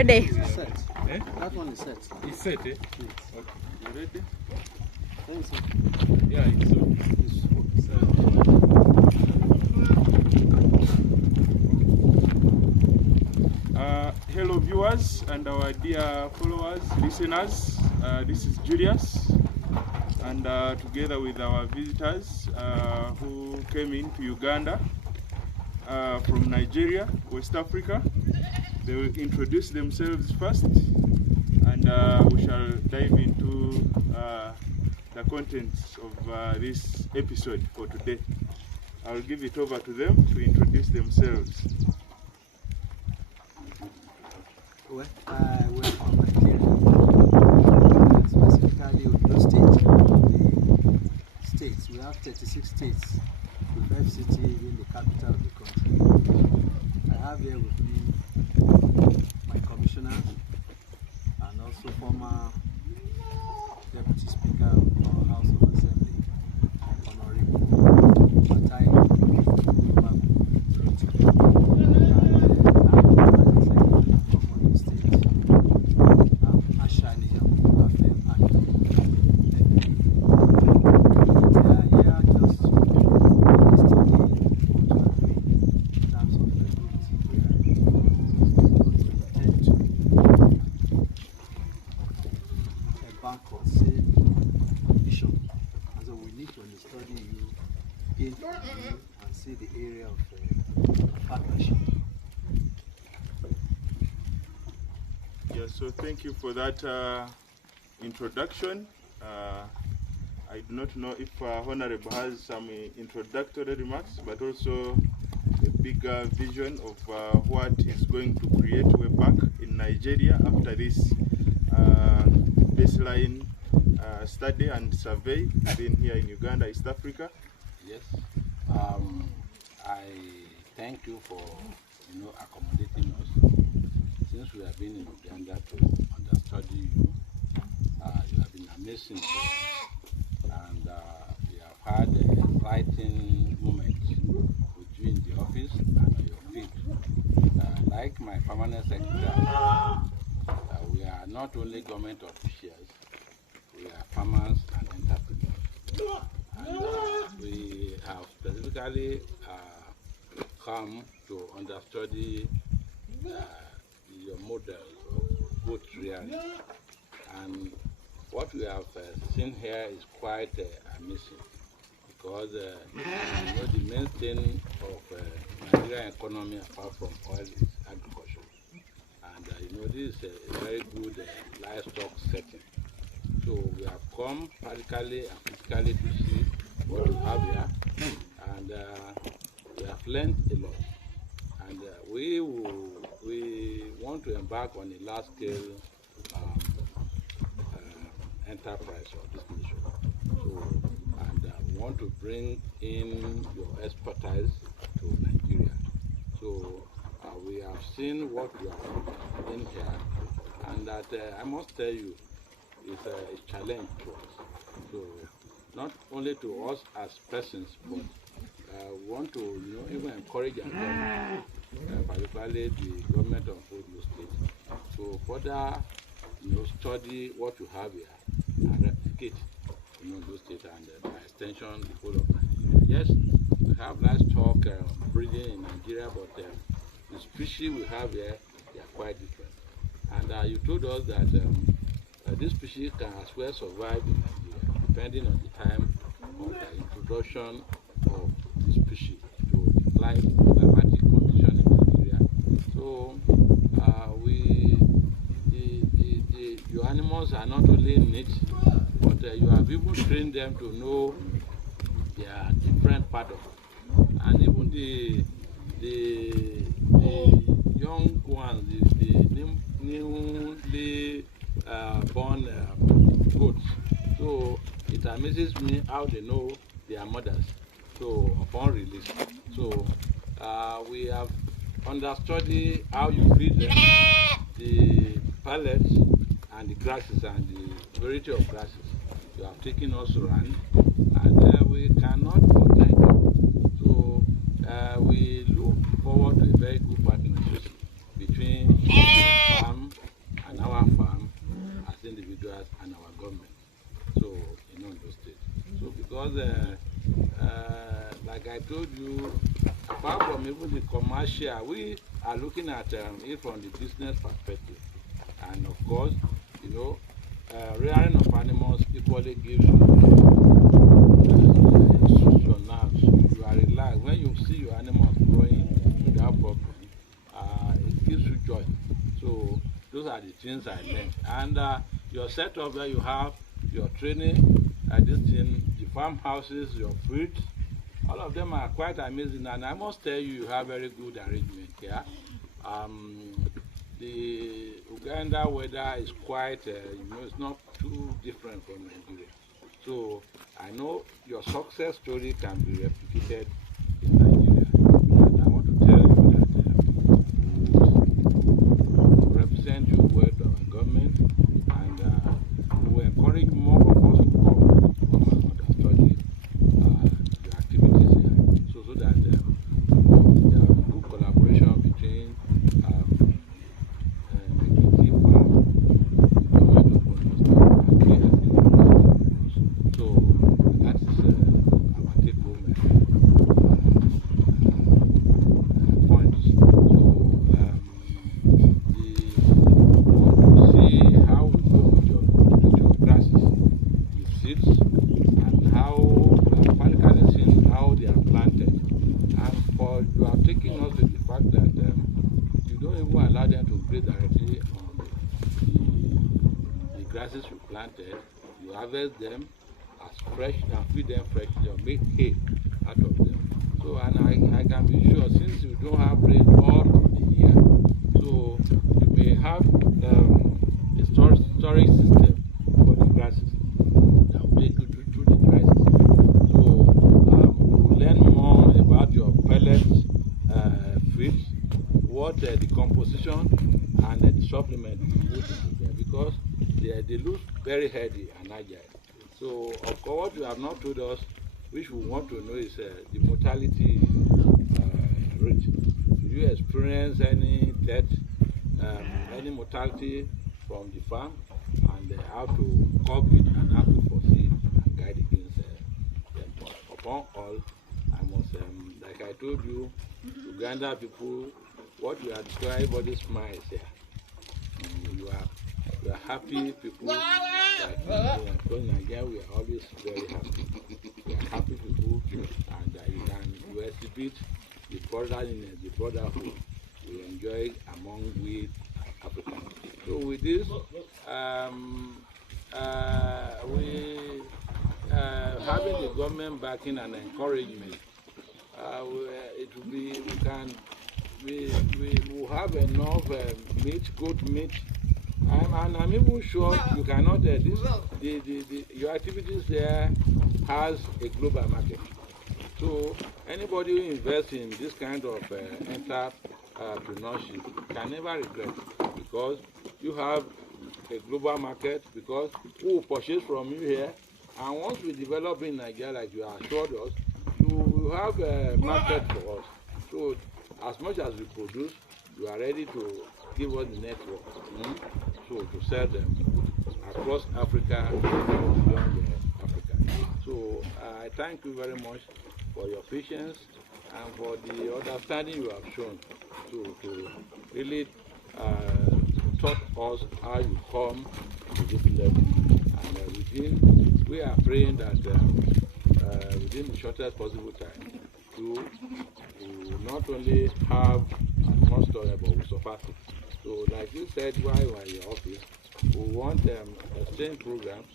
Ready? It's set. Eh? That one is set. It's set, eh? Yes. Okay. You ready? Thanks. Yeah, it's on. It's set. Hello viewers and our dear followers, listeners. This is Julius, and together with our visitors who came into Uganda from Nigeria, West Africa. They will introduce themselves first, and we shall dive into the contents of this episode for today. I'll give it over to them to introduce themselves. We're from Nigeria, specifically Ondo State. The states, we have 36 states, with 5 cities in the capital of the country. I have here with me my commissioner and also former Deputy Speaker of our House of Assembly, Honorable and see the area of partnership. Yes, so thank you for that introduction. I do not know if Honorable has some introductory remarks, but also a bigger vision of what is going to create way back in Nigeria after this baseline study and survey been here in Uganda, East Africa. Yes, I thank you for accommodating us. Since we have been in Uganda to understudy you, you have been amazing to us, and we have had a writing moment with you in the office and on your feet. Like my permanent secretary, we are not only government officials, we are farmers and entrepreneurs. And we have specifically come to understudy your model of goat rearing. And what we have seen here is quite amazing, because the mainstay of Nigerian economy apart from oil is agriculture. And this is a very good livestock setting. So we have come practically and physically to see what we have here, and we have learned a lot. And we want to embark on a large-scale enterprise of this nation. So, and we want to bring in your expertise to Nigeria. So we have seen what we have in here, and that I must tell you, it's a challenge to us. So not only to us as persons, but we want to even encourage our government, particularly the government of Ondo State, to further study what you have here and replicate in Ondo State and by extension the whole of Nigeria. Yes, we have livestock breeding in Nigeria, but the species we have here, they are quite different. And you told us that this species can as well survive in Nigeria, depending on the time of the introduction of the species to the climatic condition in Nigeria. So your animals are not only neat, but you have even trained them to know their different parts of it. And even the young ones, the newly born goats. So it amazes me how they know their mothers. So upon release, so we have understudied how you feed them, the pellets and the grasses and the variety of grasses. You have taken us around, and we cannot thank you. So we look forward to a very good partnership between farm visitors and our government. So in Ondo State. So because like I told you, apart from even the commercial, we are looking at it from the business perspective. And of course, you know, rearing of animals equally gives you your nerves. You are relaxed. When you see your animals growing without problem, it gives you joy. So those are the things I learned. And your setup where you have your training, this thing, the farmhouses, your fruits, all of them are quite amazing. And I must tell you, you have very good arrangement here. The Uganda weather is quite, you know, it's not too different from Nigeria. So I know your success story can be replicated in Nigeria. And I want to tell you that we represent you well to our government, and we will encourage more of us to come and understudy the activities here. So that there is good collaboration between grasses you planted, you harvest them as fresh and feed them freshly or make hay out of them. So, and I can be sure, since you don't have rain all through the year, so you may have a storage system for the grasses that will take you through the dry season. So we'll learn more about your pellet feeds, what the composition and the supplement you put into them, because they look very healthy and agile. So, of course, what you have not told us, which we want to know, is the mortality rate. Do you experience any death, any mortality from the farm, and how to cope it and how to foresee and guide against them? But upon all, I must, like I told you, Uganda people, what you are describing, everybody smiles here. You are happy people. Because in Nigeria we are always very happy. We are happy people, and you exhibit the brotherliness, the brotherhood we enjoy among we Africans. So with this, having the government backing and encouragement, it will be, we will have enough meat, good meat. And I'm even sure you cannot, your activities there has a global market. So anybody who invests in this kind of entrepreneurship can never regret, because you have a global market, because we will purchase from you here, and once we develop in Nigeria, like you assured us, you will have a market for us. So as much as we produce, you are ready to give us the network, so to sell them across Africa and beyond Africa. So I thank you very much for your patience and for the understanding you have shown to really taught us how you come to this level. And we are praying that within the shortest possible time, you will not only have more story, but will surpass it. So, like you said while you were in your office, we want exchange programs,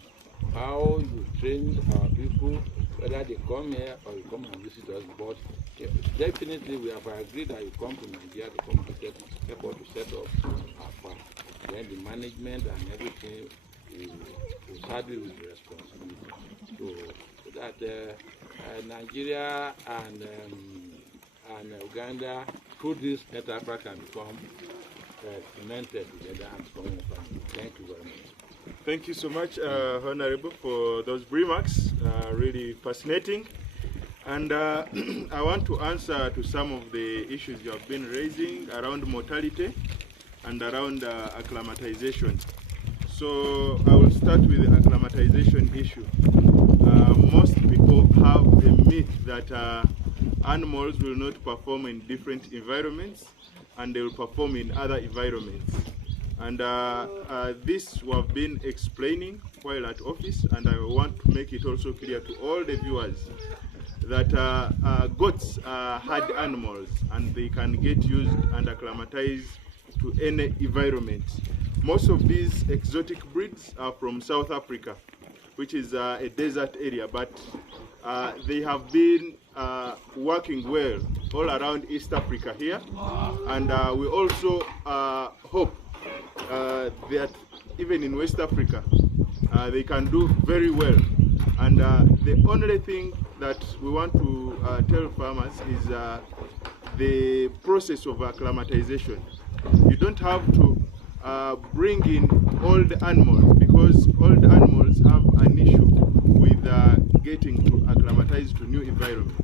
how you train our people, whether they come here or you come and visit us. But definitely we have agreed that you come to Nigeria to come and help us to set up our farm. Then the management and everything will saddle with the responsibility. So that Nigeria and Uganda, through this network, can become cemented together and become a family. Thank you very much. Thank you so much, Honorable, for those remarks. Really fascinating. And I want to answer to some of the issues you have been raising around mortality and around acclimatization. So I will start with the acclimatization issue. Most people have a myth that animals will not perform in different environments and they will perform in other environments. And this we have been explaining while at office, and I want to make it also clear to all the viewers that goats are hard animals and they can get used and acclimatized to any environment. Most of these exotic breeds are from South Africa, which is a desert area, but they have been working well all around East Africa here, and we also hope that even in West Africa they can do very well. And the only thing that we want to tell farmers is the process of acclimatization. You don't have to bring in all the animals, because all the animals have an issue with getting to acclimatize to new environments.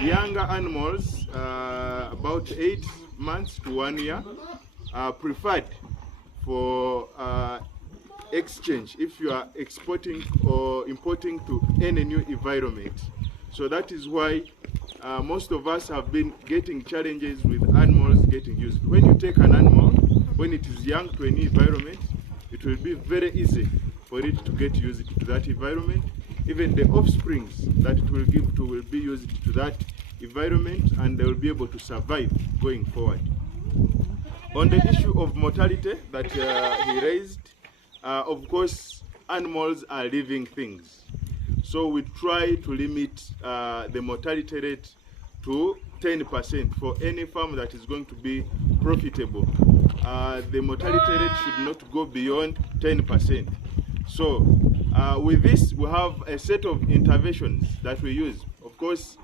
Younger animals, about 8 months to 1 year, are preferred for exchange if you are exporting or importing to any new environment. So that is why most of us have been getting challenges with animals getting used. When you take an animal, when it is young, to a new environment, it will be very easy for it to get used to that environment. Even the offsprings that it will give to will be used to that environment, and they will be able to survive going forward. On the issue of mortality that he raised, of course, animals are living things. So we try to limit the mortality rate to 10% for any farm that is going to be profitable. The mortality rate should not go beyond 10%. So with this, we have a set of interventions that we use. Of course,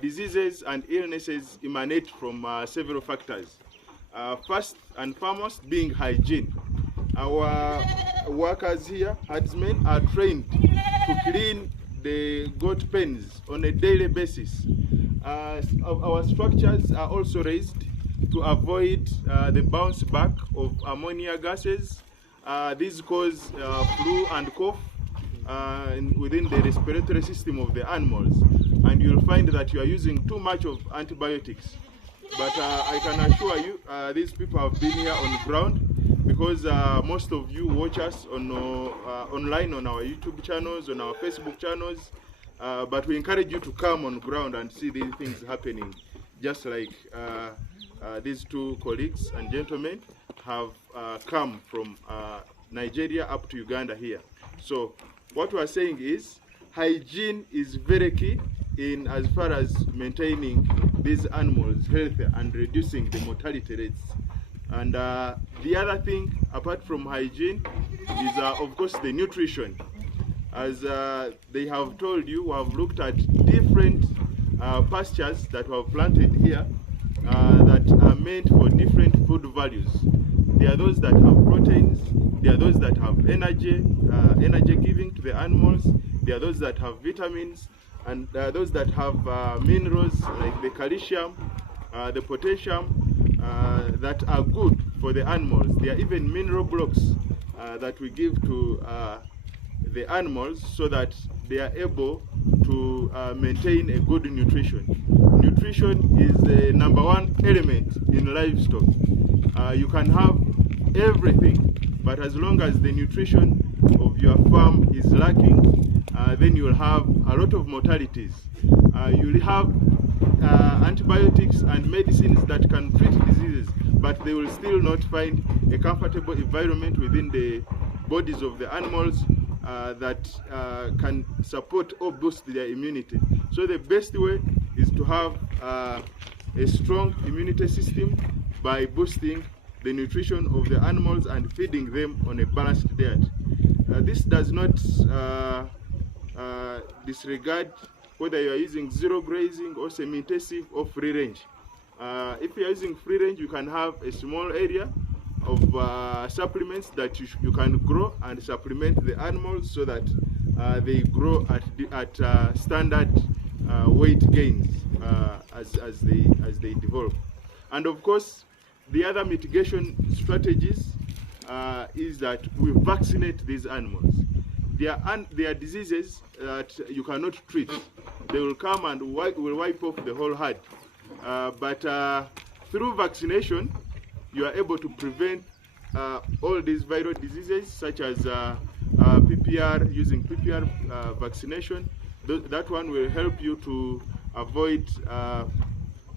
diseases and illnesses emanate from several factors. First and foremost being hygiene. Our workers here, herdsmen, are trained to clean the goat pens on a daily basis. Our structures are also raised to avoid the bounce back of ammonia gases. These cause flu and cough within the respiratory system of the animals, and you'll find that you are using too much of antibiotics. But I can assure you, these people have been here on ground, because most of you watch us on online on our YouTube channels, on our Facebook channels, but we encourage you to come on ground and see these things happening, just like these two colleagues and gentlemen have come from Nigeria up to Uganda here. So what we are saying is hygiene is very key in as far as maintaining these animals healthy and reducing the mortality rates. And the other thing apart from hygiene is of course the nutrition. As they have told you, we have looked at different pastures that we have planted here that are meant for different food values. There are those that have proteins, there are those that have energy, energy giving to the animals, there are those that have vitamins, and there are those that have minerals like the calcium, the potassium, that are good for the animals. There are even mineral blocks that we give to the animals so that they are able to maintain a good nutrition. Nutrition is the #1 element in livestock. You can have everything, but as long as the nutrition of your farm is lacking, then you will have a lot of mortalities. You will have antibiotics and medicines that can treat diseases, but they will still not find a comfortable environment within the bodies of the animals that can support or boost their immunity. So the best way is to have a strong immunity system by boosting the nutrition of the animals and feeding them on a balanced diet. This does not disregard whether you are using zero grazing or semi-intensive or free range. If you are using free range, you can have a small area of supplements that you can grow and supplement the animals so that they grow at standard weight gains as they develop. And of course, the other mitigation strategies is that we vaccinate these animals. There are diseases that you cannot treat. They will come and will wipe off the whole herd. But through vaccination, you are able to prevent all these viral diseases, such as PPR, using PPR vaccination. That one will help you to avoid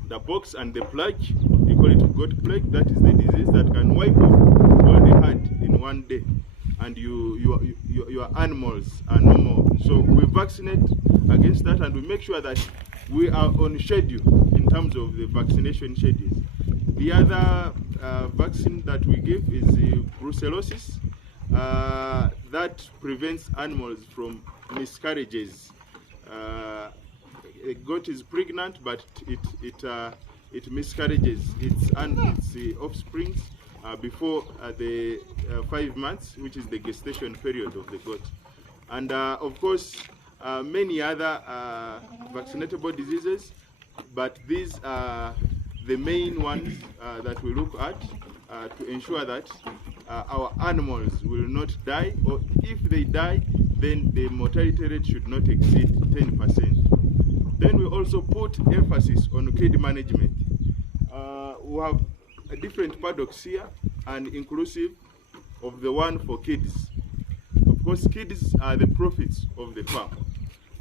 the pox and the plague. We call it goat plague. That is the disease that can wipe off all the herd in one day, and your animals are no more. So we vaccinate against that, and we make sure that we are on schedule in terms of the vaccination schedules. The other vaccine that we give is the brucellosis. That prevents animals from miscarriages. A goat is pregnant, but it miscarriages its offsprings before the 5 months, which is the gestation period of the goat. And of course, many other vaccinatable diseases, but these are the main ones that we look at to ensure that our animals will not die, or if they die, then the mortality rate should not exceed 10%. Then we also put emphasis on kid management. We have different paddocks here, and inclusive of the one for kids. Of course, kids are the profits of the farm.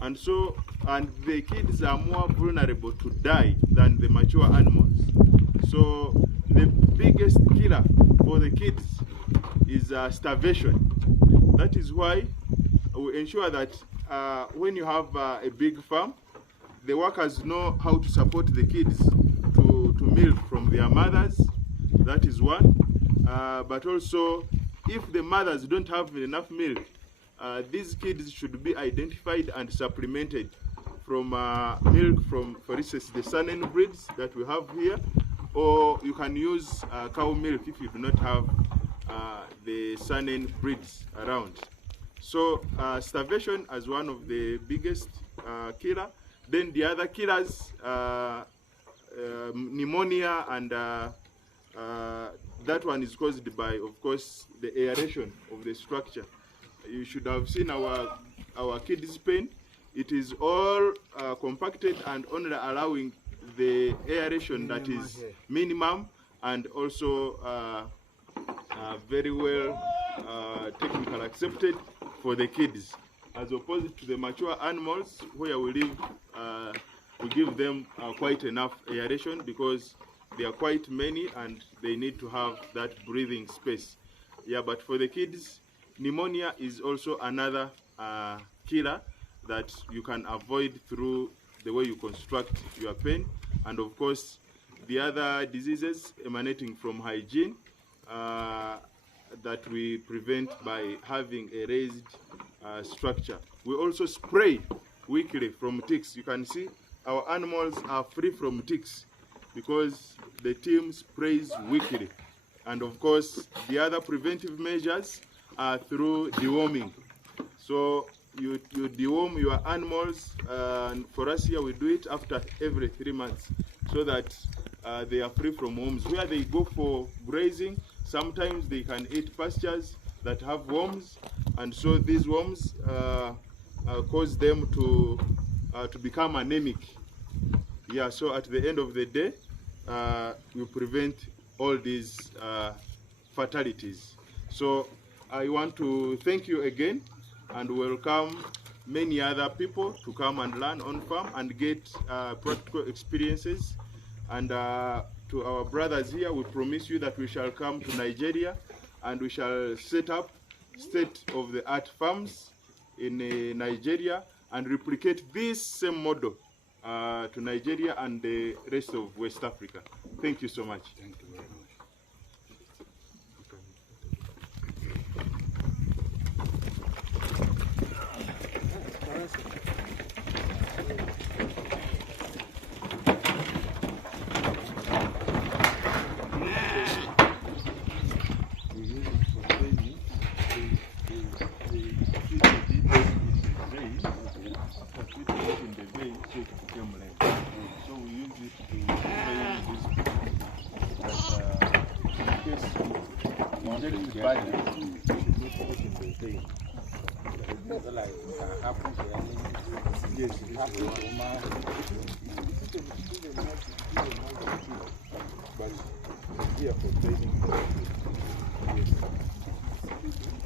And the kids are more vulnerable to die than the mature animals. So the biggest killer for the kids is starvation. That is why we ensure that when you have a big farm, the workers know how to support the kids to milk from their mothers. That is one. But also, if the mothers don't have enough milk, these kids should be identified and supplemented from milk from, for instance, the Saanen breeds that we have here, or you can use cow milk if you do not have the Saanen breeds around. So starvation as one of the biggest killer. Then the other killers, pneumonia, and that one is caused by, of course, the aeration of the structure. You should have seen our kids' pen. It is all compacted and only allowing the aeration that is minimum, and also very well technical accepted for the kids, as opposed to the mature animals where we give them quite enough aeration, because they are quite many and they need to have that breathing space. Yeah, but for the kids, pneumonia is also another killer that you can avoid through the way you construct your pen. And of course, the other diseases emanating from hygiene that we prevent by having a raised structure. We also spray weekly from ticks. You can see our animals are free from ticks because the team sprays weekly. And of course, the other preventive measures are through deworming. So you deworm your animals, and for us here we do it after every 3 months, so that they are free from worms. Where they go for grazing, sometimes they can eat pastures that have worms, and so these worms cause them to become anemic. Yeah, so at the end of the day, you prevent all these fatalities. So I want to thank you again and welcome many other people to come and learn on farm and get practical experiences. And to our brothers here, we promise you that we shall come to Nigeria and we shall set up state-of-the-art farms in Nigeria and replicate this same model to Nigeria and the rest of West Africa. Thank you so much. Thank you very much. So we use it to train these people that inject get badly. so like it can happen to any Yes, happen to human. but here for training. Yes.